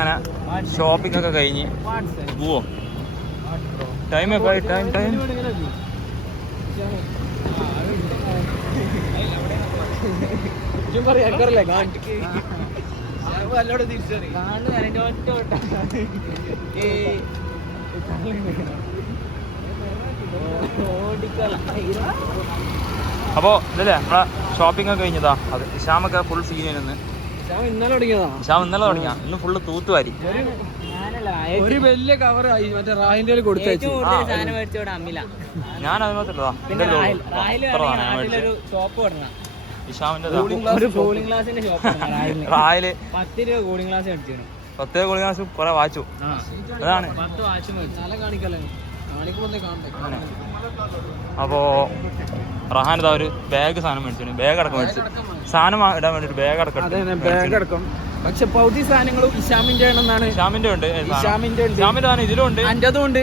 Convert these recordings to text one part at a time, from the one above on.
അങ്ങനെ ഷോപ്പിംഗ് ഒക്കെ കഴിഞ്ഞ് പോവോ? ടൈം ടൈം അപ്പോൾ ഇതല്ലേ നമ്മളെ ഷോപ്പിംഗ് ഒക്കെ കഴിഞ്ഞതാ. അത് ഇഷാമൊക്കെ ഫുൾ സീനിന്ന്. ഇന്നലെ തുടങ്ങിയാ ഇന്ന് ഫുള്ള് തൂത്തുവാരി. ഒരു വലിയ കവർ മറ്റേ റാഹിന്റെ കൊടുത്തു. ഞാൻ അത് മാത്രമല്ല റായില് 10 കൂളിംഗ് ഗ്ലാസ് കുറെ വാച്ചു. അതാണ്. അപ്പോ റഹാൻ ഇതാ ഒരു ബാഗ് സാധനം മേടിച്ചു. ബാഗ് അടക്കം മേടിച്ചു. സാധനം ഇടാൻ വേണ്ടിട്ട് ബാഗ് അടക്കം. പക്ഷെ പൗതി സാധനങ്ങളും ഇഷാമിന്റെ ആണെന്നാണ്. ഇഷാമിന്റെ ഉണ്ട്. ഇതിലും ഉണ്ട്. അൻ്റെതും ഉണ്ട്.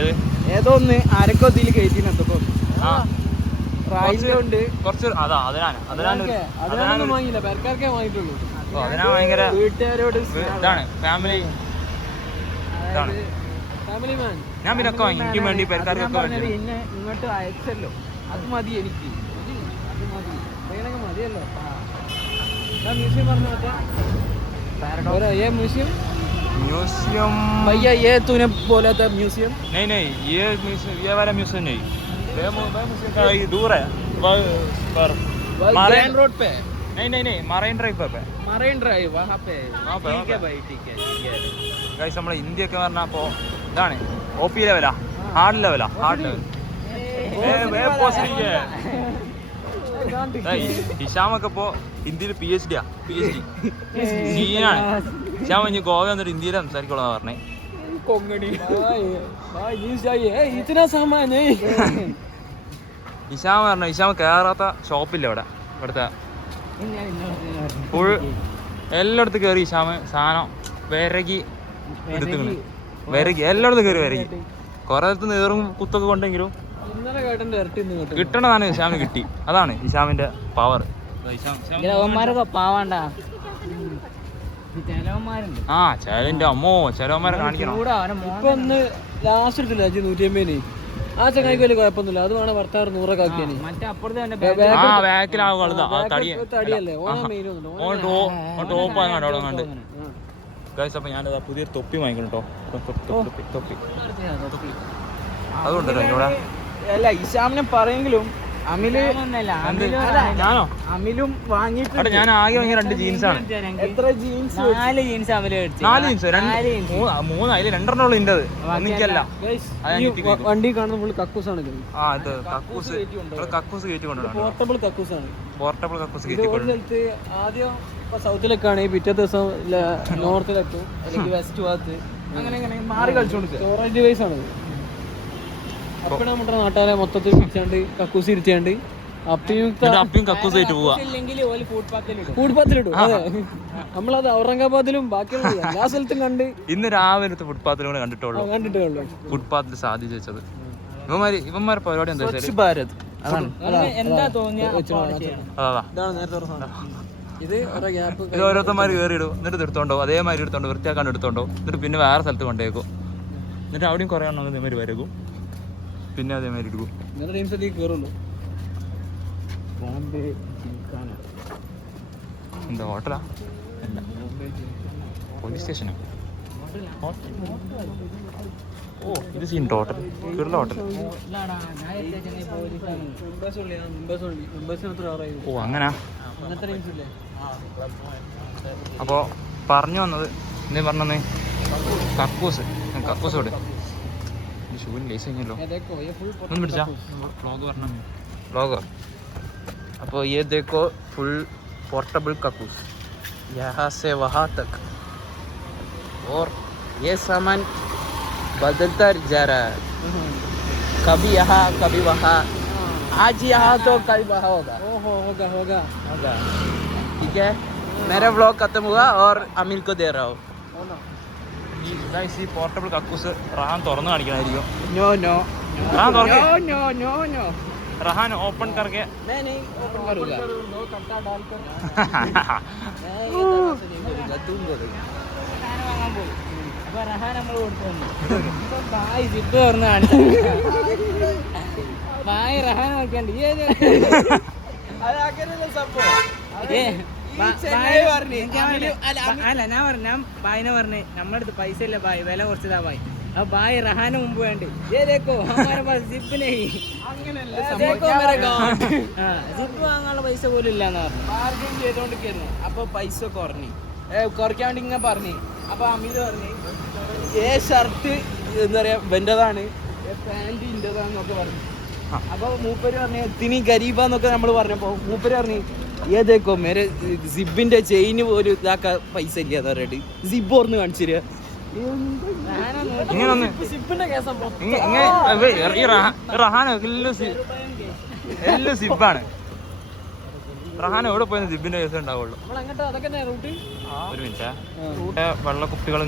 ഇത് ഏതോ ഒന്ന് ആരൊക്കെ ഇതിൽ കയറ്റിനോ ഉണ്ട് കുറച്ച്. അതിനൊന്നും വാങ്ങിയില്ല, പേർക്കാർക്കേ വാങ്ങിയിട്ടുള്ളൂ. അതിനാ ഭയങ്കര വീട്ടുകാരോട് ഇതാണ്. ഫാമിലി മാൻ. ഞാൻ പിന്നെ ഒക്കെ വാങ്ങി. എനിക്ക് വേണ്ടി പേർക്കാർക്കൊക്കെ പിന്നെ ഇങ്ങോട്ട് അയച്ചല്ലോ, അത് മതി എനിക്ക്. അത് മതി മതിയല്ലോ. म्यूजियम म्यूजियम भैया ये तूने बोला था म्यूजियम? नहीं ये वाला म्यूजियम नहीं, म्यूजियम का दूर है पर मरीन रोड पे। नहीं मरीन ड्राइव पे। मरीन ड्राइव वहाँ पे। ठीक है भाई, ठीक है। गाइस നമ്മൾ ഇന്ത്യ ഒക്കെ പറഞ്ഞാൽ അപ്പോൾ ഇതാണ് OP ലെവലാ, ഹാർഡ് ലെവലാ. ഹിഷാമൊക്കെ ഇപ്പോൾ ഇന്ത്യയിൽ PhD സീനാണ്. ഹിഷാം കഴിഞ്ഞ് ഗോവ വന്നിട്ട് ഇന്ത്യയിൽ സംസാരിക്കോളാന്ന് പറഞ്ഞേ. ഹിഷാം പറഞ്ഞ ഹിഷാം കയറാത്ത ഷോപ്പില്ല ഇവിടുത്തെ ഫുൾ എല്ലായിടത്തും കയറി ഹിഷാം സാധനം വിരകി എടുത്തുകൊണ്ട് എല്ലായിടത്തും കയറി വിരകി. കുറെ സ്ഥലത്ത് നേറും കുത്തൊക്കെ കൊണ്ടെങ്കിലും കിട്ടണതാണ് ഹിഷാമിന് കിട്ടി. അതാണ് ഹിഷാമിന്റെ പവർ. ചെലന്റെ അമ്മോ ചെലവന്മാരെ കാണിക്കണം. ഇപ്പൊ ഒന്ന് ലാസ്റ്റ് എടുത്തില്ല 150 ആ ചങ്ങായിക്ക് വലിയ കുഴപ്പമൊന്നുമില്ല. അത് വേണം ഭർത്താവ് 100 ആക്കിയാണ്. അപ്പൊ ഞാനത് പുതിയൊരു തൊപ്പി വാങ്ങിക്കണം കേട്ടോ. അതുകൊണ്ടല്ലോ ഇവിടെ അല്ല ഇഷാമിനെ പറയെങ്കിലും അമിലും വാങ്ങിയിട്ടുണ്ട്. ഞാൻ ആകെ വാങ്ങിയ 2 ജീൻസാണ്. എത്ര ജീൻസ്? 4 ജീൻസ് 3 അതിൽ 2 ഇന്റത് എനിക്കല്ല. വണ്ടി കാണുന്ന ഫുൾ കക്കൂസാണ്. കക്കൂസ് കയറ്റിക്കൊണ്ടു. പോർട്ടബിൾ കക്കൂസാണ്. കയറ്റിക്കൊണ്ട് ആദ്യം സൗത്തിലൊക്കെ ആണെങ്കിൽ പിറ്റേ ദിവസം നോർത്തിലെത്തും, അല്ലെങ്കിൽ വെസ്റ്റ് ഭാഗത്ത്, അങ്ങനെ മാറി കളിച്ചോണ്ട് സ്റ്റോറേജ് ഡിവൈസ് ആണ്. അപ്പഴ നമ്മുടെ നാട്ടുകാരെ മൊത്തത്തിൽ പിടിച്ചാണ്ട് കക്കൂസ് ഇരുത്തിയാണ്ട് അപ്പിയും കക്കൂസായിട്ട് പോവാ. ഫുട്പാത്തിലിടും. അതെ, നമ്മളത് ഔറംഗാബാദിലും ബാക്കിയുള്ള എല്ലാ സ്ഥലത്തും കണ്ട്. ഇന്ന് രാവിലെ ഫുട്പാത്തിലൂടെ കണ്ടിട്ടുള്ളൂ. ഫുട്പാത്തിൽ സാധിച്ചു വെച്ചത് ഇവന്മാരെ പരിപാടി എന്താ വെച്ചാൽ ഭാരത്. ഇത് ഓരോരുത്തന്മാർ കയറിയിടും, എന്നിട്ട് എടുത്തോണ്ടോ അതേമാതിരി എടുത്തോണ്ടോ വൃത്തിയാക്കാണ്ട് എടുത്തോണ്ടോ, എന്നിട്ട് പിന്നെ വേറെ സ്ഥലത്ത് കൊണ്ടേക്കും. എന്നിട്ട് അവിടെയും കുറേ എണ്ണം അതേമാതിരി വരക്കും, പിന്നെ അതേമാതിരി എടുക്കും. എന്താ ഹോട്ടലാ? അല്ല, പോലീസ് സ്റ്റേഷനോ? ഓ ഇത് സീൻ ഹോട്ടൽ, കിർല ഹോട്ടൽ. ഓ അങ്ങനാ. അപ്പോൾ പറഞ്ഞു വന്നത് എന്തേ പറഞ്ഞേ? കക്കൂസ് കൊണ്ട് ഷൂവിന് ലേസ് കഴിഞ്ഞല്ലോ. ഒന്ന് പിടിച്ചാ വ്ളോഗർ. അപ്പോൾ ये देखो फुल पोर्टेबल कक्കൂस यहाँ से वहाँ तक, और ये सामान बदलता जा रहा है, कभी यहाँ कभी वहाँ, आज यहाँ तो कल वहाँ होगा. ठीक है, मेरा व्लॉग खत्म हुआ और अमिल को दे रहा हूँ. ഈ പോർട്ടബിൾ കക്കൂസ് റാൻ തുറന്നു കാണിക്കണമായിരിക്കും. रहान ओपन करके मैं नहीं ओपन करूंगा दो कट्टा डालकर मैं ये तरह से नहीं करूंगा तुम करोगे खाना वांगान പോയി അപ്പോൾ റഹാൻ നമ്മൾ കൊടുത്തു അപ്പോൾ ബായ് ജിപ്പ് തുറന്ന് കാണിച്ചു ബായ് റഹാൻ നോക്കണ്ട ഈ അത് അങ്ങനെയല്ല സംഭവം അല്ല ഞാൻ പറഞ്ഞു ഞാൻ ബായിനെ പറഞ്ഞു നമ്മുടെ അടുത്ത് പൈസ ഇല്ല ബായ് വില കുറച്ചതാ ബായ് अब भाई रहाने मुंबई अंडे ये देखो हमारे पास जिप नहीं देखो मेरा गाँव ജിപ്പ് വാങ്ങാനുള്ള പൈസ പോലും ഇല്ലാന്ന് പറഞ്ഞു ബാർഗൈൻ ചെയ്തോണ്ടിരിക്കുന്നു അപ്പൊ പൈസ കുറയ്ക്കാൻ വേണ്ടി ഇങ്ങനെ പറഞ്ഞു അപ്പൊ അമീത് പറഞ്ഞു ഷർട്ട് എന്താ പറയാ വെൻ്റെതാണ് പാൻറ് ഇൻ്റെതാന്നൊക്കെ പറഞ്ഞു അപ്പൊ മൂപ്പര് പറഞ്ഞു തിനി ഗരീബാന്നൊക്കെ നമ്മൾ പറഞ്ഞപ്പോ മൂപ്പര് പറഞ്ഞു ഏതേക്കോ മേരെ സിബിന്റെ ചെയിന് പോലും ഇതാക്കാൻ പൈസ ഇല്ലാന്ന് പറഞ്ഞിട്ട് സിബ് ഓർന്ന് കാണിച്ചു തരിക റഹാൻ എല്ലാം സിബാണ് റഹാൻ എവിടെ പോയ സിബിന്റെ കേസ് ഉണ്ടാവുള്ളൂ ഒരു മിനിറ്റ് വെള്ളക്കുപ്പികൾ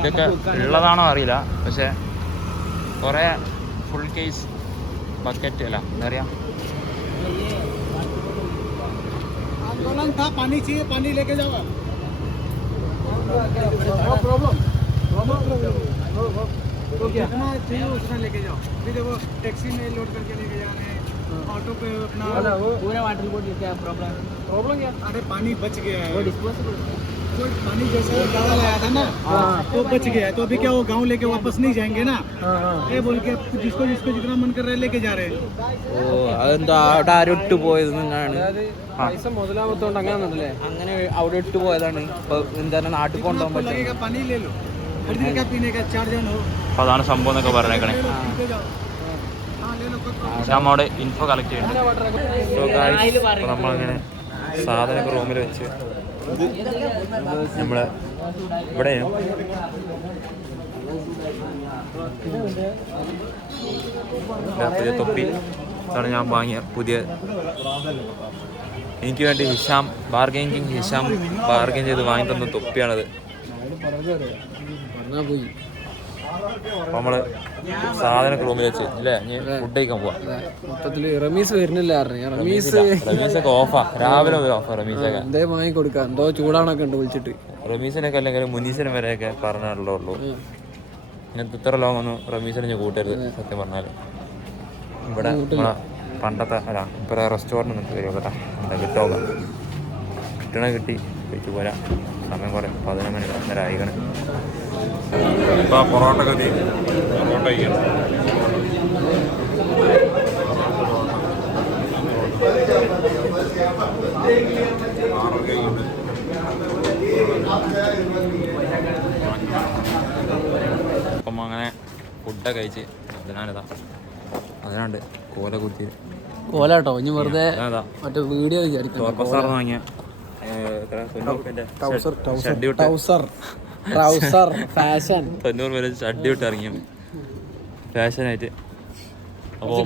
ഇതൊക്കെ ഉള്ളതാണോ അറിയില്ല പക്ഷെ കൊറേ ഫുൾ കേസ് ബക്കറ്റ് അല്ല എന്താ പറയാ जितना चाहिए उतना लेके जाओ अभी देखो टैक्सी में लोड करके लेके जा रहे हैं ऑटो पे अपना पूरा वाटर बोतल क्या प्रॉब्लम क्या अरे पानी बच गया है वो डिस्पोजेबल तो पानी जैसे ज़्यादा लाया था ना तो बच गया है तो अभी क्या वो गांव लेके वापस नहीं जाएंगे ना ये बोल के जिसको जिसको जितना मन कर रहा है लेके जा रहे हैं ഓ അതെന്താ അവിടെ ആരും ഇട്ട് പോയത് നിന്നാണ് പൈസ മുതലാവത്തോണ്ട് അങ്ങനെയാണല്ലേ അങ്ങനെ അവിടെ ഇട്ട് പോയതാണ് ഇപ്പൊ എന്താണ് നാട്ടിൽ കൊണ്ടുപോകാൻ പറ്റും लगेगा पानी ले लो हर दिन का पीने का 4 जन हो അപ്പൊ അതാണ് സംഭവം എന്നൊക്കെ പറഞ്ഞേക്കണേ അവിടെ ഇൻഫോ കളക്ട് ചെയ്യുന്നുണ്ട് നമ്മളിങ്ങനെ സാധനമൊക്കെ റൂമിൽ വെച്ച് നമ്മള് ഇവിടെ പുതിയ തൊപ്പി ഇതാണ് ഞാൻ വാങ്ങിയ പുതിയ എനിക്ക് വേണ്ടി ഹിഷാം ബാർഗെയിൻ ചെയ്ത് വാങ്ങി തന്ന തൊപ്പിയാണത്. അപ്പൊ നമ്മള് സാധനം റൂമിൽ വെച്ച് അല്ലേ ഫുഡ് കഴിക്കാൻ പോവാ. മൊത്തത്തില് റമീസ് വരുന്നില്ല റമീസൊക്കെ ഓഫാ, രാവിലെ ഓഫാ റമീസൊക്കെ. എന്തേ വാങ്ങി കൊടുക്കാം, എന്തോ ചൂടാണൊക്കെ ഉണ്ട് വിളിച്ചിട്ട്. റമീസിനൊക്കെ അല്ലെങ്കിൽ മുനീസിനും വരെയൊക്കെ പറഞ്ഞുള്ളൂ. ഇങ്ങനത്തെ ഇത്ര ലോങ് ഒന്നും റമീസിനെ ഞാൻ കൂട്ടരുത് സത്യം പറഞ്ഞാല്. ഇവിടെ നമ്മളെ പണ്ടത്തെ അല്ല ഇപ്പം റെസ്റ്റോറൻറ്റ് നിന്നിട്ട് വരും കേട്ടാ. എന്താ കിട്ടോക കിട്ടണ കിട്ടി കഴിച്ചു പോരാ. സമയം കുറേ 11 മണി നേരം ആയിക്കണം. ഇപ്പോൾ പൊറോട്ട കത്തി പൊറോട്ട കഴിക്കണം. അപ്പം അങ്ങനെ ഫുഡൊക്കെ കഴിച്ച് അതിനാണ്ട് കോല കുത്തി കോലാട്ടോ ഇനി വെറുതെ മറ്റേ വീഡിയോ വിചാരിക്കും. വാങ്ങിയ ഫാഷൻ 90 വരെ ഷഡ്ഡി വിട്ട് ഇറങ്ങിയ ഫാഷനായിട്ട്.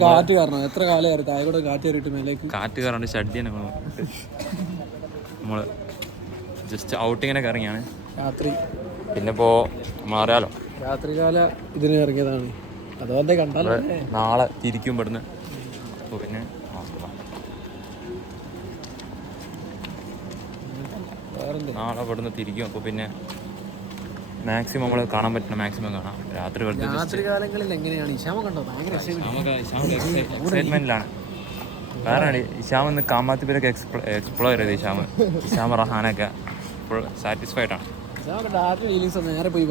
കാറ്റ് കാരണം എത്ര കാലം താഴെ കാറ്റ് കയറിയിട്ട് മേലേക്ക് കാറ്റ് കയറാണ്ട് ഷഡ്ഡി തന്നെ നമ്മള് ജസ്റ്റ് ഔട്ടിങ്ങിനൊക്കെ ഇറങ്ങിയാണ് രാത്രി. പിന്നെ ഇപ്പോ നമ്മളറിയാലോ രാത്രികാല ഇതിന് ഇറങ്ങിയതാണ്. അതുപോലെ കണ്ടാലോ നാളെ തിരിക്കും ഇവിടുന്ന്. അപ്പോൾ പിന്നെ നാളെ ഇവിടുന്ന് തിരിക്കും. അപ്പോൾ പിന്നെ മാക്സിമം നമ്മൾ കാണാൻ പറ്റുന്ന മാക്സിമം കാണാം. രാത്രികാലങ്ങളിൽ എങ്ങനെയാണ് ഇഷാമ കണ്ടോ? ഭയങ്കര എക്സൈറ്റ്മെന്റിലാണ്. വേറെ ഇഷാം ഇന്ന് കാമാത്തിപ്പൂരൊക്കെ എക്സ്പ്ലോർ ചെയ്ത് ഇഷാം റഹാനൊക്കെ ഫുൾ സാറ്റിസ്ഫൈഡ് ആണ്. നേരെ പോയി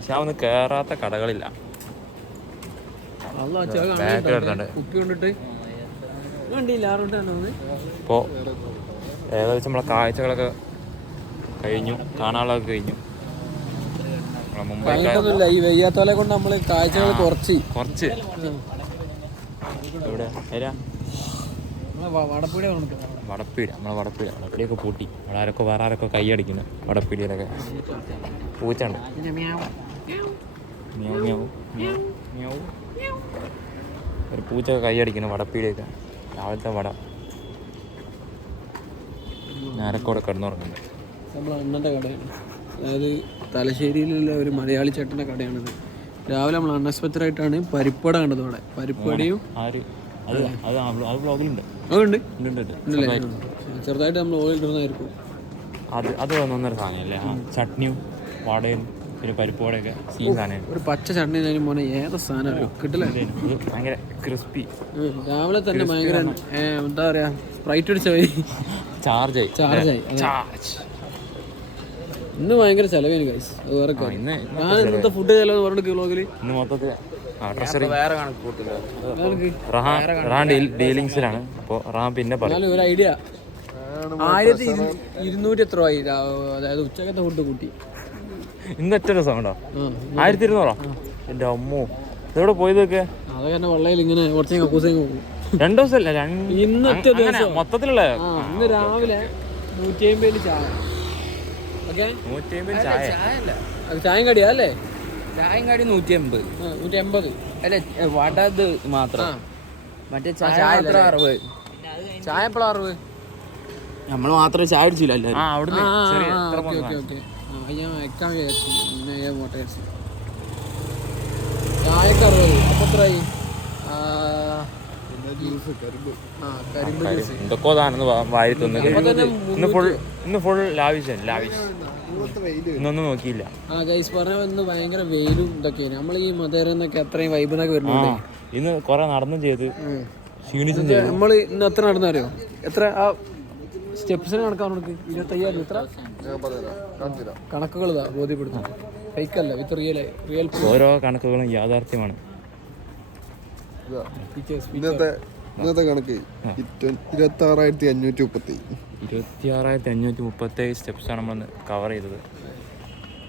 ഇഷാമൊന്ന് കേറാത്ത കടകളില്ല. ഇപ്പോ ഏകദേശം നമ്മളെ കാഴ്ചകളൊക്കെ കഴിഞ്ഞു, കാണാനുള്ളതൊക്കെ കഴിഞ്ഞു. ഈ വെയ്യാത്തോലെ കൊണ്ട് നമ്മള് കാഴ്ചകൾ കുറച്ച് എവിടെ വടപ്പീടിയൊക്കെ പൂട്ടി. അവിടെ വേറെ ആരൊക്കെ കൈയടിക്കുന്നു വടപ്പീടിയിലൊക്കെ. പൂച്ചുണ്ട് ഒരു പൂച്ചൊക്കെ കൈയടിക്കുന്നു വടപ്പീടിയൊക്കെ. രാവിലത്തെ വട ഞാനൊക്കെ അവിടെ കിടന്നുറങ്ങുന്നുണ്ട്. അതായത് തലശ്ശേരിയിലുള്ള ഒരു മലയാളി ചേട്ടൻ്റെ കടയാണിത്. രാവിലെ നമ്മൾ അൺഎക്സ്പെക്റ്റഡ് ആയിട്ടാണ് പരിപ്പട കണ്ടത് അവിടെ. പരിപ്പടയും ബ്ലോഗിലുണ്ട് ഉണ്ടല്ലേ, ചെറുതായിട്ട് നമ്മൾ ഓയിൽ ഇടുന്നതായിരിക്കും. അത് ഒന്നൊന്നര സാധനമല്ലേ, ചട്നിയും വടയും പിന്നെ പരിപ്പ് വടയൊക്കെ സീൻ സാധനം. ഒരു പച്ച ചട്നി മോനെ ഏതാ സാധനം കിട്ടില്ല, ഭയങ്കര ക്രിസ്പി. രാവിലെ തന്നെ ഭയങ്കര എന്താ പറയാ സ്പ്രൈറ്റ് അടിച്ച ചാർജായി. ഇന്ന് ഭയങ്കര ചെലവേന് ഗൈസ്. അത് വേറെ ഞാൻ ഇന്നത്തെ ഫുഡ് ചെലവ് പറഞ്ഞിട്ട് വ്ളോഗിൽ ഇന്ന് മൊത്തത്തിൽ ഡീലിങ്സിലാണ്. അപ്പോൾ റാം പിന്നെ ഒരു ഐഡിയ 1200 എത്ര ആയി, അതായത് ഉച്ചക്കത്തെ ഫുഡ് കൂട്ടി. ഇന്ന് ഒറ്റ രസം ഉണ്ടോ 1200? എൻ്റെ അമ്മോ, ഇതെവിടെ പോയതൊക്കെ? അതൊക്കെ തന്നെ വെള്ളയിൽ ഇങ്ങനെ കുറച്ച് കക്കൂസേക്ക് പോകും. 2 ദിവസമല്ല, ഇന്നത്തെ ദിവസം മൊത്തത്തിലുള്ള. ഇന്ന് രാവിലെ 150 ചായ. ഓക്കെ, 150 ചായ. അത് ചായം കടിയാ അല്ലേ? ചായം കാടി 180. 180 അല്ല, വട ഇത് മാത്രം. മറ്റേ ചായ 60. ചായ എപ്പോഴാ 60? നമ്മൾ മാത്രമേ ചായ അടിച്ചില്ല എല്ലാവരും. ഞാൻ വെക്കാൻ വിചാരിച്ചു, മോട്ട വിചാരിച്ചു. ചായക്ക് 60. അപ്പൊ എത്രയായി? എന്തൊക്കെ താണെന്ന് വാരി തിന്നത്. ഇന്ന് ഫുൾ ലാവിഷ്. ഇന്നൊന്നും നോക്കിയില്ല. ഗൈസ് പറഞ്ഞ ഇന്ന് ഭയങ്കര വെയിലും ഇതൊക്കെയാണ്. നമ്മൾ ഈ മധുരന്നൊക്കെ അത്രയും വൈബിനൊക്കെ വരുന്നുണ്ട്. ഇന്ന് കുറെ നടന്നും ചെയ്ത് ക്ഷീണിച്ചും ചെയ്തു. നമ്മൾ ഇന്ന് എത്ര നടന്നറിയോ? എത്ര ആ സ്റ്റെപ്സിന് കണക്കാൻ നമുക്ക് 25,000 എത്ര കണക്കുകൾ ബോധ്യപ്പെടുത്തും. ഫേക്കല്ല, വിത്ത് റിയൽ. ഓരോ കണക്കുകളും യാഥാർത്ഥ്യമാണ്. ഇന്നത്തെ കണക്ക് 26,537 സ്റ്റെപ്സാണ് നമ്മൾ കവർ ചെയ്തത്.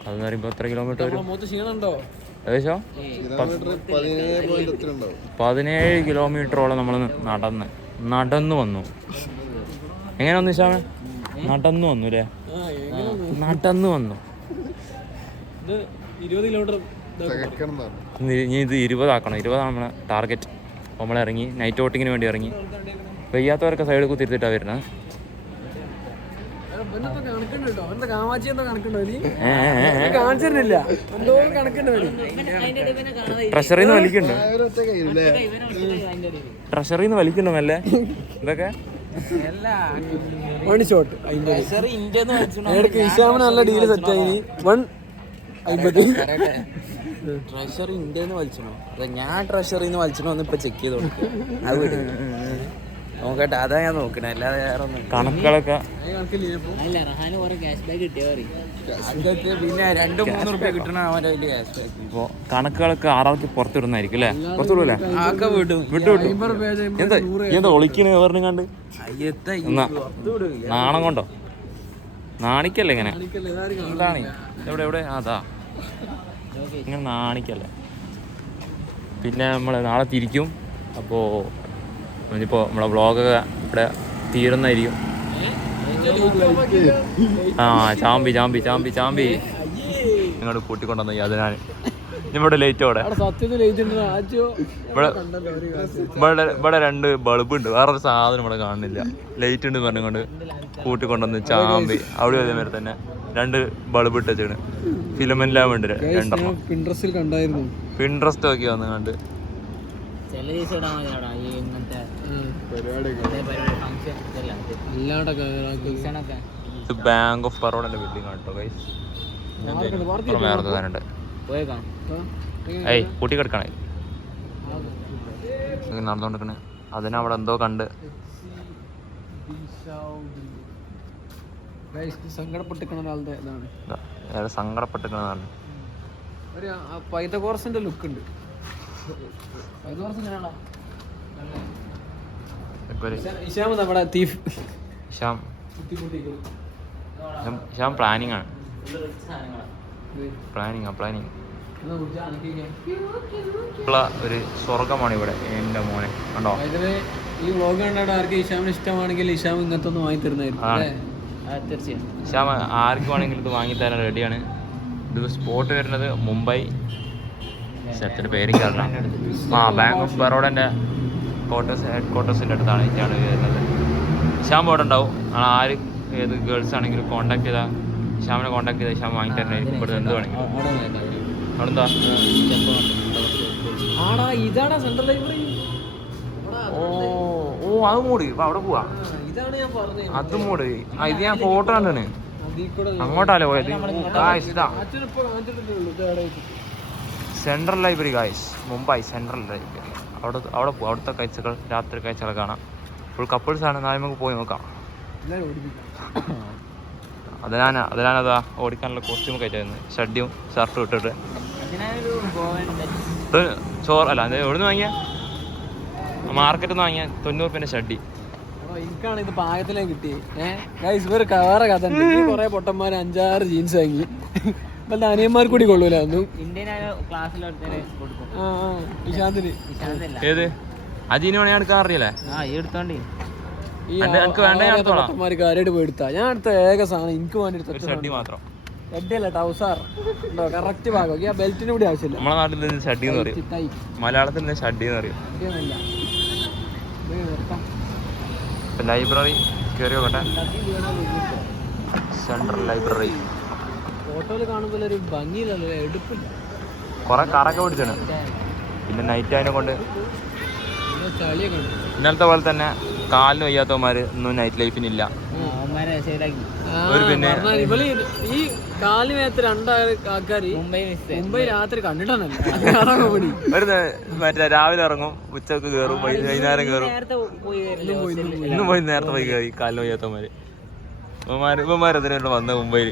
അതെന്ന് പറയുമ്പോൾ എത്ര കിലോമീറ്റർ വരും? ഏകദേശം 17 കിലോമീറ്ററോളം നമ്മൾ നടന്നു വന്നു. എങ്ങനെ വന്നു നിശാമേ? നടന്നു വന്നു അല്ലേ? നടന്നു വന്നു. 20 കിലോമീറ്റർ ഇനി ഇത് 20 ആക്കണം. 20 നമ്മളെ ടാർഗറ്റ്. നമ്മളിറങ്ങി നൈറ്റ് വോട്ടിങ്ങിന് വേണ്ടി ഇറങ്ങി. വയ്യാത്തവരൊക്കെ സൈഡിൽ കുത്തിരുത്തിട്ടാണ് വരുന്നത്. ട്രഷറിന്ന് വലിക്കണ്ടോ മെല്ലെ ഇതൊക്കെ? നല്ല ഡീല് സെറ്റായി. 150 ട്രഷർ ഇന്ത്യന്ന് വലിച്ചണോ? ഞാൻ ട്രഷറിന്ന് വലിച്ചണോ എന്ന് ഇപ്പൊ ചെക്ക് ചെയ്ത് കൊടുക്കും. അത് നോക്കട്ടെ, അതാ ഞാൻ നോക്കണേ, അല്ലാതെ വേറെ ഒന്നും. കണക്കുകളൊക്കെ പിന്നെ 2-3 റുപ്യ കിട്ടണ അവൻ്റെ വലിയ ക്യാഷ് ബാക്ക്. ഇപ്പോൾ കണക്കുകളൊക്കെ ആറാൾക്ക് പുറത്തിടുന്നായിരിക്കും അല്ലേ? പുറത്തിടൂല്ലേ? ആക്കെ വിടും. വിട്ടു എന്താ ഒളിക്കണ് പറഞ്ഞു കണ്ട് നാണം കൊണ്ടോ? നാണിക്കല്ലേ ഇങ്ങനെ? എന്താണ് എവിടെ അതാ ഇങ്ങനെ നാണിക്കല്ലേ? പിന്നെ നമ്മൾ നാളെ തിരിക്കും. അപ്പോൾ ഇപ്പോൾ നമ്മളെ വ്ളോഗൊക്കെ ഇവിടെ തീരുന്നതായിരിക്കും. ചാമ്പി ഇങ്ങോട്ട് കൂട്ടിക്കൊണ്ടുവന്ന അതിനാണ് ഇവിടെ ലൈറ്റോടെ. ഇവിടെ 2 ബൾബ് ഉണ്ട്, വേറൊരു സാധനം ഇവിടെ കാണുന്നില്ല. ലൈറ്റ് ഉണ്ട് പറഞ്ഞുകൊണ്ട് കൂട്ടിക്കൊണ്ടുവന്ന് ചാമ്പി. അവിടെ അതേമാതിരി തന്നെ 2 ബൾബ് ഇട്ടാണ്. ഫിലമെന്റ് ലാമ്പ് ഉണ്ട് 2. പിൻട്രസ്റ്റ് ഒക്കെ വന്ന് കണ്ട് ഇത് ബാങ്ക് ഓഫ് ബറോഡന്റെ ബിൽഡിംഗ് ആണ് കേട്ടോ ഗൈസ്. ഏയ് കൂട്ടി കിടക്കണേ നടന്നോണ്ടിരിക്കണേ. അതിനവിടെ എന്തോ കണ്ട് സങ്കടപ്പെട്ടിരിക്കണതാണ്. ഒരു പൈതഗോറസിന്റെ ലുക്ക് ഉണ്ട്. ഹിഷാം പ്ലാനിങ് ആണ്. പ്ലാനിങ് ഒരു സ്വർഗമാണ് ഇവിടെ. എൻ്റെ മോനെ കണ്ടോ? ഈ വ്ളോഗ് കണ്ടിട്ട് ആർക്ക് ഇഷാമിന് ഇഷ്ടമാണെങ്കിൽ ഇഷാം ഇങ്ങനത്തെ ഒന്ന് വാങ്ങി തരുന്നതായിരിക്കും. തീർച്ചയായും ഇഷാം ആർക്ക് വേണമെങ്കിലും ഇത് വാങ്ങിത്തരാൻ റെഡിയാണ്. ഇത് സ്പോട്ട് വരുന്നത് മുംബൈ, സ്ഥലത്തിൻ്റെ പേരും കാരണം ബാങ്ക് ഓഫ് ബറോഡൻ്റെ ഹെഡ് ക്വാർട്ടേഴ്സിൻ്റെ അടുത്താണ് ഇതാണ് വരുന്നത്. ഇഷാം അവിടെ ഉണ്ടാവും. ആര് ഏത് ഗേൾസ് ആണെങ്കിലും കോൺടാക്ട് ചെയ്താൽ ഇഷാമിനെ കോൺടാക്ട് ചെയ്ത് ഇഷാം വാങ്ങിത്തരണേ ഇവിടെ എന്ത് വേണമെങ്കിൽ. അവിടെ എന്താ? ആടാ ഇതാടാ സെൻട്രൽ ലൈബ്രറി. ഓ അത് മൂട്. ഇപ്പൊ അവിടെ പോവാ. ഇതാണ് ഞാൻ പറഞ്ഞത്. അത് മൂട്. ഇത് ഞാൻ ഫോട്ടോ കണ്ടാണ്. അങ്ങോട്ടല്ലേ പോയത്? Central library guys, Mumbai central library. അവിടെ പോകും. അവിടുത്തെ കാഴ്ചകൾ, രാത്രി കാഴ്ചകൾ കാണാം. ഫുൾ കപ്പിൾസ് ആണ്. എന്നാലും നമുക്ക് പോയി നോക്കാം. അതിനാനതാ ഓടിക്കാനുള്ള കോസ്റ്റ്യൂം കഴിച്ചായിരുന്നു. ഷഡ്ഡിയും ഷർട്ടും ഇട്ടിട്ട്. ചോറ് അല്ല, അത് എവിടെ നിന്ന് വാങ്ങിയ? മാർക്കറ്റിൽ നിന്ന് വാങ്ങിയ 90 രൂപേൻ്റെ ഷഡ്ഡി. എനിക്കാണ് ഇത് പാകത്തിലേ കിട്ടി. വേറെ കഥ ഉണ്ട്. ഈ കുറെ പൊട്ടന്മാർ 5-6 ജീൻസ് വാങ്ങി. ഇപ്പം അനിയന്മാർ കൂടി കൊള്ളൂല ഒന്നും. ഏത് അജീന് വേണേ എടുക്കാൻ അറിയില്ലേ? പൊട്ടന്മാർ കാര്യമായിട്ട് പോയി എടുത്താ. ഞാൻ എടുത്ത ഏക സാധനം എനിക്ക് വേണ്ടി ഷഡ്ഡി മാത്രം. ഷഡ്ഡിയല്ല, ടൗസർ ഉണ്ടോ കറക്റ്റ് ഭാഗം. ആ ബെൽറ്റിന് കൂടി ആവശ്യമില്ല. നമ്മളെ നാട്ടിൽ നിന്ന് ഷഡ്ഡി എന്ന് പറയും, മലയാളത്തിൽ നിന്ന് ഷഡ്ഡി എന്ന് പറയും. ലൈബ്രറി കയറി നോക്കട്ടെ. സെൻട്രൽ ലൈബ്രറി ഫോട്ടോയിൽ കാണുമ്പോൾ ഒരു ഭംഗിയില്ലല്ലോ, എടുപ്പില്ല. കുറെ കറൊക്കെ പിടിച്ചാണ്. പിന്നെ നൈറ്റ് അതിനെ കൊണ്ട് ചളിയൊക്കെ ഉണ്ട്. ഇന്നലത്തെ പോലെ തന്നെ കാലിന് വയ്യാത്തവന്മാര് ഒന്നും നൈറ്റ് ലൈഫിനില്ല. പിന്നെ ഈ കാലിന് മേത്ത് 2 ആൾക്കാർ മുംബൈ രാത്രി കണ്ടിട്ടാണല്ലോ. ഒരു മറ്റേ രാവിലെ ഇറങ്ങും, ഉച്ചക്ക് കയറും, വൈകുന്നേരം കയറും. ഇന്നും പോയി നേരത്തെ പോയി കയറി കാലിന് വയ്യാത്തവന്മാര്. ഇവന്മാരതിനായിട്ട് വന്ന മുംബൈയിൽ.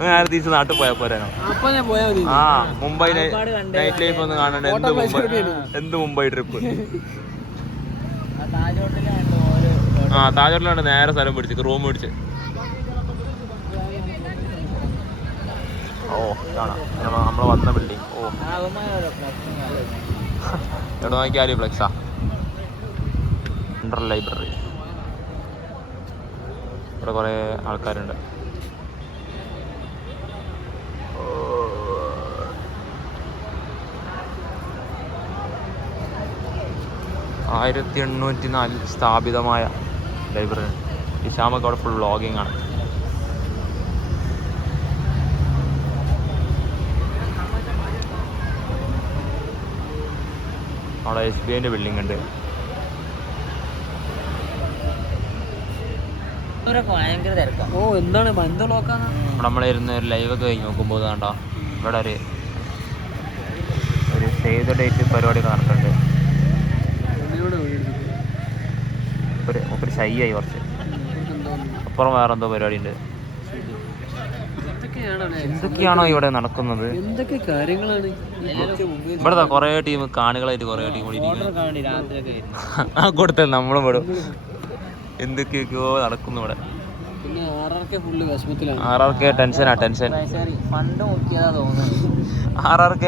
നേരത്തെ ദിവസം നാട്ടിൽ പോയാൽ പോരാനോ? ആ മുംബൈ നൈറ്റ് ലൈഫ് ഒന്ന് കാണണ്ട. എന്ത് മുംബൈ ട്രിപ്പ്. താജ് ഹോട്ടലാണ് നേരെ സ്ഥലം പിടിച്ച് റൂം പിടിച്ച്. ഓ കാണാം നമ്മൾ വന്ന ബിൽഡിങ്. ഓ എവിടെ നോക്കിയാലും ഫ്ലെക്സാ. Central library. ഇവിടെ കുറേ ആൾക്കാരുണ്ട്. ആ 1804 സ്ഥാപിതമായ ലൈബ്രറി. ഇഷാമൊക്കെ അവിടെ ഫുൾ വ്ളോഗിങ് ആണ്. അവിടെ SBIന്റെ ബിൽഡിംഗ് ഉണ്ട്. ഓ എന്താണ് ബന്ധ നോക്കാന്ന്. നമ്മളിരുന്ന് ഒരു ലൈവൊക്കെ കഴിഞ്ഞ് നോക്കുമ്പോൾ കണ്ടോ ഇവിടെ ഒരു സേവ് ദ ഡേറ്റ് പരിപാടി നടക്കുന്നുണ്ട്. ഒരു ശൈയായി കുറച്ച് അപ്പുറം വേറെ എന്തോ പരിപാടി ഉണ്ട്. എന്തൊക്കെയാണോ ഇവിടെ നടക്കുന്നത്? എന്തൊക്കെ കാര്യങ്ങളാണ് ഇവിടെ കൊറേ ടീം കാണികളായിട്ട് കൊറേ ടീം ആ കൊടുത്ത നമ്മളും പെടും. എന്തൊക്കെയൊക്കെയോ നടക്കുന്നു ഇവിടെ. പിന്നെ ഫുള്ള് വിഷമത്തിലാണ്. RRK ടെൻഷനാ ടെൻഷൻ. RRK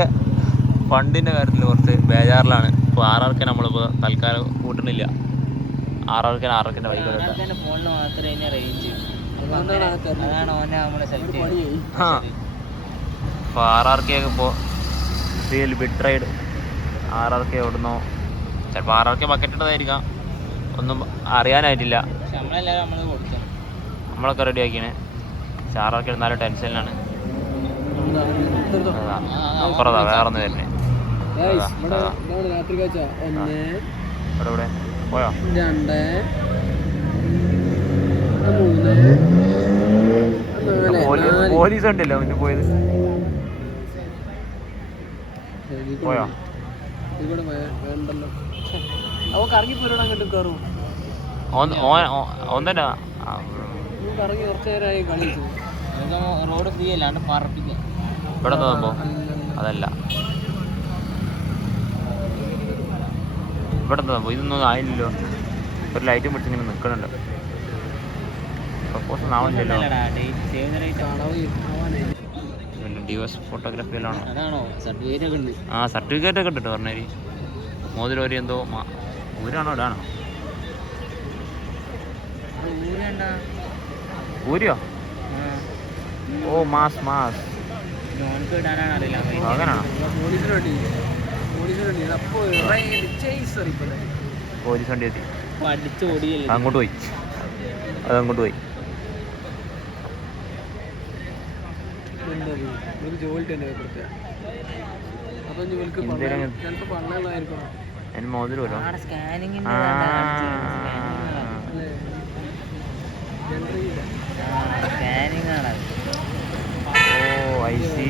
ഫണ്ടിന്റെ കാര്യത്തിൽ കുറച്ച് ബേജാറിലാണ്. ഇപ്പോൾ RRK നമ്മളിപ്പോൾ തൽക്കാലം കൂട്ടുന്നില്ല. RRKന്റെ വഴികളൊക്കെ അപ്പോൾ RRK ഇപ്പോൾ റിയൽ ബിട്രൈഡ്. RRK എവിടുന്നോ ചിലപ്പോൾ RRK ബക്കറ്റ് ഇട്ടതായിരിക്കാം, ഒന്നും അറിയാനായിട്ടില്ല. നമ്മളൊക്കെ റെഡി ആക്കിയാണ്. പക്ഷെ RRK എന്നാലും ടെൻഷനിലാണ്. അപ്പുറതാ വേറൊന്ന് വരുന്നേ. ഇവിടെ പോയോ? 2 പോലീസ് ഉണ്ടല്ലോ മുന്നേ പോയത്. പോയോ? വേണ്ടല്ലോ. അവ കറങ്ങി പോരോട് അങ്ങോട്ട് കയറും. ഒന്നല്ല കറങ്ങി കുറച്ചു നേരമായി കളി. റോഡ് ഫ്രീ അല്ലാണ്ട് പറപ്പിക്കാം. ഇവിടെ നോക്കുമ്പോ അതല്ല, ഇവിടെ നോക്കുമ്പോ ഇതൊന്നും ആയില്ലല്ലോ. ഒരു ലൈറ്റും പിടിച്ചിങ്ങനെ നിൽക്കണുണ്ട്. പ്രപ്പോസൽ ആവുന്നില്ലല്ലോ. ഡിവോഴ്സ് ഫോട്ടോഗ്രാഫിയിലാണോ? ആ സർട്ടിഫിക്കറ്റ് ഒക്കെ ഉണ്ട് പറഞ്ഞേരി. മോതിരോരി എന്തോ ഊരാണോ ഇടാണോ? ഊരിയോ? ഓ മാസ് അങ്ങനാണോ? പോലീസ് വണ്ടി എത്തി. അങ്ങോട്ട് പോയി, അതങ്ങോട്ട് പോയി. ഒരു ജോലി തന്നെ കൊടുക്കുക. അപ്പം ജോലിക്ക് ചിലപ്പോൾ പള്ളകളായിരിക്കണം. അതിന് മോതിരമല്ലോ. ഓ ഐ സി.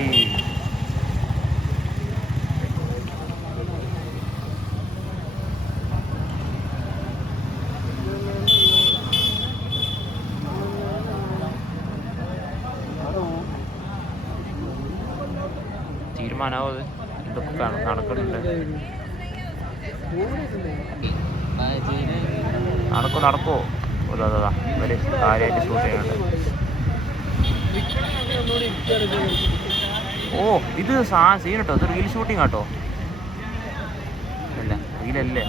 തീരുമാനാവോ അത്? ഇതൊക്കെ നടക്കുന്നുണ്ട്. നടക്കുമോ? അതാ ഇവര് കാര്യമായിട്ട് ഷൂട്ട് ചെയ്യുന്നുണ്ട്. ഓ ഇത് സീൻ കേട്ടോ, ഇത് റീൽ ഷൂട്ടിങ് കേട്ടോ. അല്ല റീലല്ലേ,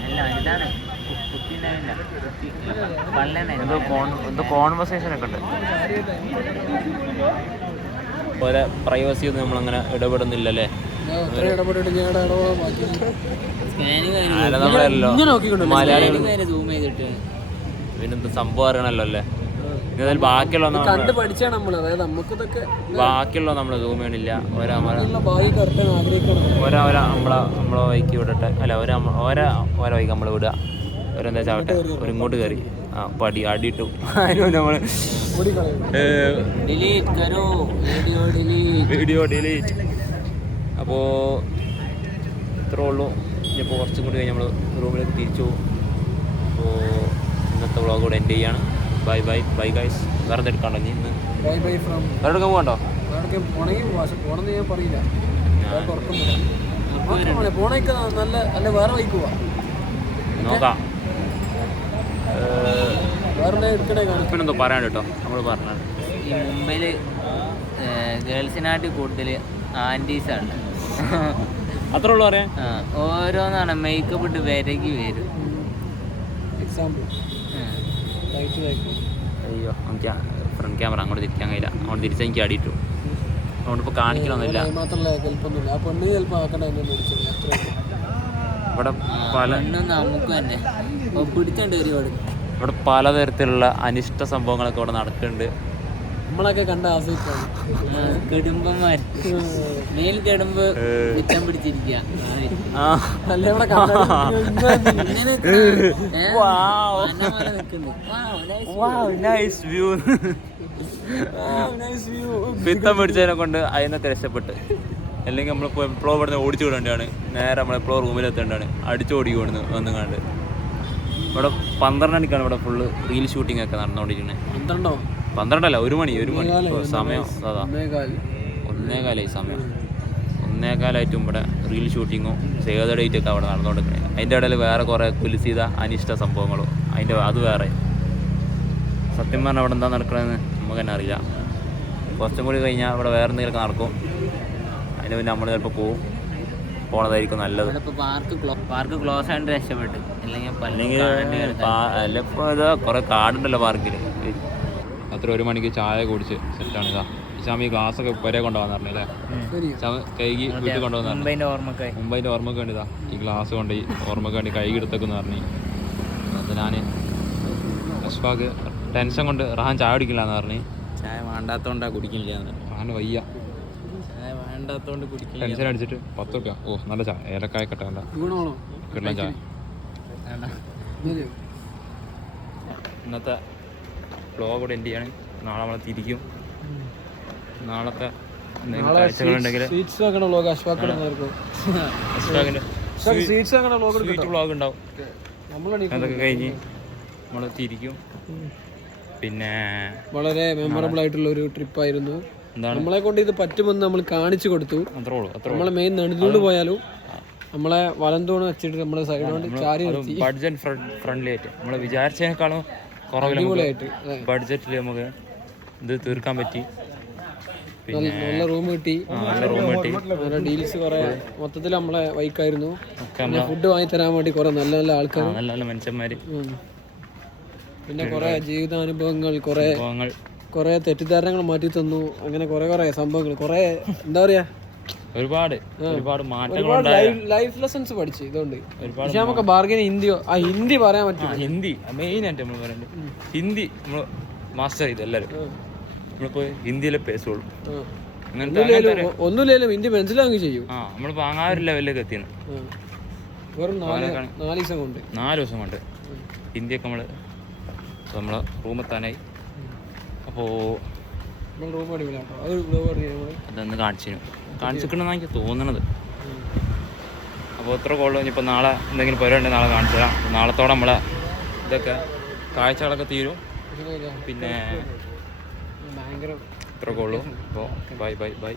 എന്തോ കോൺവെർസേഷൻ ഒക്കെ ഉണ്ട്. ഓരോ പ്രൈവസി ഒന്നും നമ്മളങ്ങനെ ഇടപെടുന്നില്ലല്ലേ. മലയാളികൾ പിന്നെന്ത് സംഭവം അറിയണല്ലോ അല്ലേ. ബാക്കിയുള്ള നമ്മള് സൂം ചെയ്യണില്ല. നമ്മളെ വൈക്ക് വിടട്ടെ. അല്ല ഓരോ വൈക്ക് നമ്മള് വിടുക. ഓരെന്താ ചാവട്ടെ. ഇങ്ങോട്ട് കയറി പടി അടിയിട്ടു. നമ്മള് വീഡിയോ ഡിലീറ്റ്. അപ്പോൾ ഇത്രേ ഉള്ളൂ. ഇനിയിപ്പോൾ കുറച്ചും കൂടി കഴിഞ്ഞ് നമ്മൾ റൂമിലേക്ക് തിരിച്ചു പോകും. അപ്പോൾ ഇന്നത്തെ വ്ളോഗ് കൂടെ എൻഡ് ചെയ്യാണ്. Bye bye bye guys. വേറെ എടുക്കാണ്ടോ ഇനി ഇന്ന് വേറെ എടുക്കാൻ പോകണ്ടോ? നോക്കാം. പിന്നെന്തോ പറയാൻ കേട്ടോ നമ്മൾ പറഞ്ഞത്. ഈ മുംബൈയിൽ ഗേൾസിനായിട്ട് കൂടുതൽ ആൻറ്റീസാണ്. അത്രേ ഉള്ളൂ പറയാൻ. ഓരോന്നാണ് മേക്കപ്പ് ഇട്ട് വരകി വരും. അയ്യോ നമുക്ക് ഫ്രണ്ട് ക്യാമറ അങ്ങോട്ട് തിരിക്കാൻ കഴിയില്ല. അങ്ങോട്ട് തിരിച്ചാൽ എനിക്ക് അടിയിട്ടു. അതുകൊണ്ട് ഇപ്പോൾ കാണിക്കണമെന്നില്ല. ഇവിടെ നമുക്ക് തന്നെ പിടിച്ചോണ്ട് ഒരുപാട്. ഇവിടെ പലതരത്തിലുള്ള അനിഷ്ട സംഭവങ്ങളൊക്കെ ഇവിടെ നടക്കുന്നുണ്ട്. നമ്മളൊക്കെ കണ്ട ആസ്വദിക്കാണ്. കെടുമ്പന്മാർ മേൽ കെടുമ്പ് കുറ്റം പിടിച്ചിരിക്കുക. പിത്തം പിടിച്ചതിനെ കൊണ്ട് അതിനൊക്കെ രക്ഷപ്പെട്ട്. അല്ലെങ്കിൽ നമ്മളിപ്പോൾ എപ്പോഴും ഇവിടുന്ന് ഓടിച്ചു വിടേണ്ടതാണ്. നേരെ നമ്മളെപ്പോഴും റൂമിലെത്തേണ്ടതാണ്. അടിച്ചോടിക്ക് വിടുന്നു വന്നു കണ്ട്. ഇവിടെ 12 മണിക്കാണ് ഇവിടെ ഫുള്ള് റീൽ ഷൂട്ടിംഗ് ഒക്കെ നടന്നുകൊണ്ടിരിക്കുന്നത്. 12 1 മണി സമയം. അതാ 1:15 സമയം. 1:15 ഇവിടെ റീൽ ഷൂട്ടിങ്ങും സേവ് ദ ഡേറ്റ് ഒക്കെ അവിടെ നടന്നുകൊണ്ടിരിക്കുന്നത്. അതിൻ്റെ ഇടയിൽ വേറെ കുറേ കുലിസീത അനിഷ്ട സംഭവങ്ങളും അത് വേറെ. സത്യം പറഞ്ഞാൽ അവിടെ എന്താ നടക്കണമെന്ന് നമുക്ക് തന്നെ അറിയില്ല. കുറച്ചും കൂടി കഴിഞ്ഞാൽ ഇവിടെ വേറെ എന്തെങ്കിലുമൊക്കെ നടക്കും. അതിന് പിന്നെ നമ്മൾ ചിലപ്പോൾ പോണതായിരിക്കും നല്ലത്. പാർക്ക് ക്ലോസ് ആയിട്ട് രക്ഷപ്പെട്ട്. അല്ലെങ്കിൽ അല്ല ഇപ്പോൾ ഇതാ കുറേ കാടുണ്ടല്ലോ പാർക്കിൽ. അത്ര 1 മണിക്ക് ചായ കുടിച്ച് സെറ്റാണ്. ഇതാ ഈ ഗ്ലാസ്സൊക്കെ വരെ കൊണ്ടുപോകാന്ന് പറഞ്ഞല്ലേ. കൈകി വീട്ടിൽ കൊണ്ടുപോകുന്ന മുംബൈൻ്റെ ഓർമ്മക്ക് വേണ്ടിതാ ഈ ഗ്ലാസ് കൊണ്ട് ഓർമ്മക്ക് വേണ്ടി കൈകി എടുത്തേക്കെന്ന് പറഞ്ഞു. അത് ഞാൻ അഷ്ഫാഖ് ടെൻഷൻ കൊണ്ട് റഹാൻ ചായ കുടിക്കില്ല എന്ന് പറഞ്ഞു. ചായ വേണ്ടാത്തോണ്ടാ കുടിക്കില്ല. റഹാൻ വയ്യ, ചായ വേണ്ടാത്തോണ്ട് കുടിക്കില്ല. ടെൻഷൻ അടിച്ചിട്ട് 10 രൂപ. ഓ നല്ല ചായ, ഏലക്കായ കട്ടല്ല കിട്ടണം ചായ. ഇന്നത്തെ വ്ളോഗ് കൂടെ എൻഡ് ചെയ്യാണ്. നാളെ നമ്മൾ തിരിക്കും. നാളത്തെ കാഴ്ചകളുണ്ടെങ്കിൽ സ്വീറ്റ് വ്ളോഗ് ഉണ്ടാവും. അതൊക്കെ കഴിഞ്ഞ് നമ്മൾ തിരിക്കും. പിന്നെ വളരെ മെമ്മറബിൾ ആയിട്ടുള്ള ഒരു ട്രിപ്പായിരുന്നു. നമ്മളെ കൊണ്ട് ഇത് പറ്റുമെന്ന് നമ്മൾ കാണിച്ചു കൊടുത്തു. അത്രേ ഉള്ളൂ. നമ്മളെ മെയിൻ നെടുതൂട് പോയാലും നമ്മളെ വലന്തോണ് വെച്ചിട്ട് നമ്മളെ സൈഡ് കൊണ്ട് ചാരി ബഡ്ജറ്റ് ഫ്രണ്ട്ലി ആയിട്ട് നമ്മൾ വിചാരിച്ചതിനേക്കാളും കുറവിലായിട്ട് ബഡ്ജറ്റിൽ നമുക്ക് ഇത് തീർക്കാൻ പറ്റി. പിന്നെ നല്ല റൂം കിട്ടി, നല്ല ഡീൽസ് കുറെ. മൊത്തത്തിൽ നമ്മളെ വൈക്കായിരുന്നു. ഫുഡ് വാങ്ങി തരാൻ വേണ്ടി കുറെ നല്ല നല്ല ആൾക്കാർ, നല്ല നല്ല മനുഷ്യന്മാര്. പിന്നെ കുറെ ജീവിതാനുഭവങ്ങൾ, കുറെ തെറ്റിദ്ധാരണകൾ മാറ്റി തന്നു. അങ്ങനെ കുറെ സംഭവങ്ങൾ, കുറെ എന്താ പറയാ, ഒരുപാട് മാറ്റങ്ങൾ, ലൈഫ് ലെസൺസ് പഠിച്ചു. ഇതുകൊണ്ട് പക്ഷെ നമുക്ക് ബാർഗൈൻ ഹിന്ദി പറയാൻ പറ്റും. ഹിന്ദി മെയിൻ ആയിട്ട് നമ്മൾ പറയണ്ടത്. ഹിന്ദി നമ്മൾ മാസ്റ്റർ ചെയ്ത് എല്ലാവരും നമ്മളിപ്പോൾ ഹിന്ദിയിലെ പേസുള്ളൂ. ഒന്നുമില്ലേലും ഇന്ത്യ മനസ്സിലാക്കി ചെയ്യും. നമ്മൾ വാങ്ങാൻ ഒരു ലെവലിലേക്ക് എത്തിയെന്ന്. വെറും 4 ദിവസം കൊണ്ട് 4 ദിവസം കൊണ്ട് ഇന്ത്യക്ക് നമ്മളെ റൂമെത്താനായി. അപ്പോൾ റൂം അടിപൊളിയാട്ടോ. അതൊന്ന് കാണിച്ചിട്ടുണ്ടെന്നാണ് എനിക്ക് തോന്നണത്. അപ്പോൾ എത്ര കോൾ ഇനിയിപ്പോൾ നാളെ എന്തെങ്കിലും പരിപാടി നാളെ കാണിച്ചു തരാം. നാളത്തോടെ നമ്മളെ ഇതൊക്കെ കാഴ്ചകളൊക്കെ തീരും. പിന്നെ ഭയങ്കര ഇത്ര കോളു. അപ്പോൾ ബൈ ബൈ ബൈ.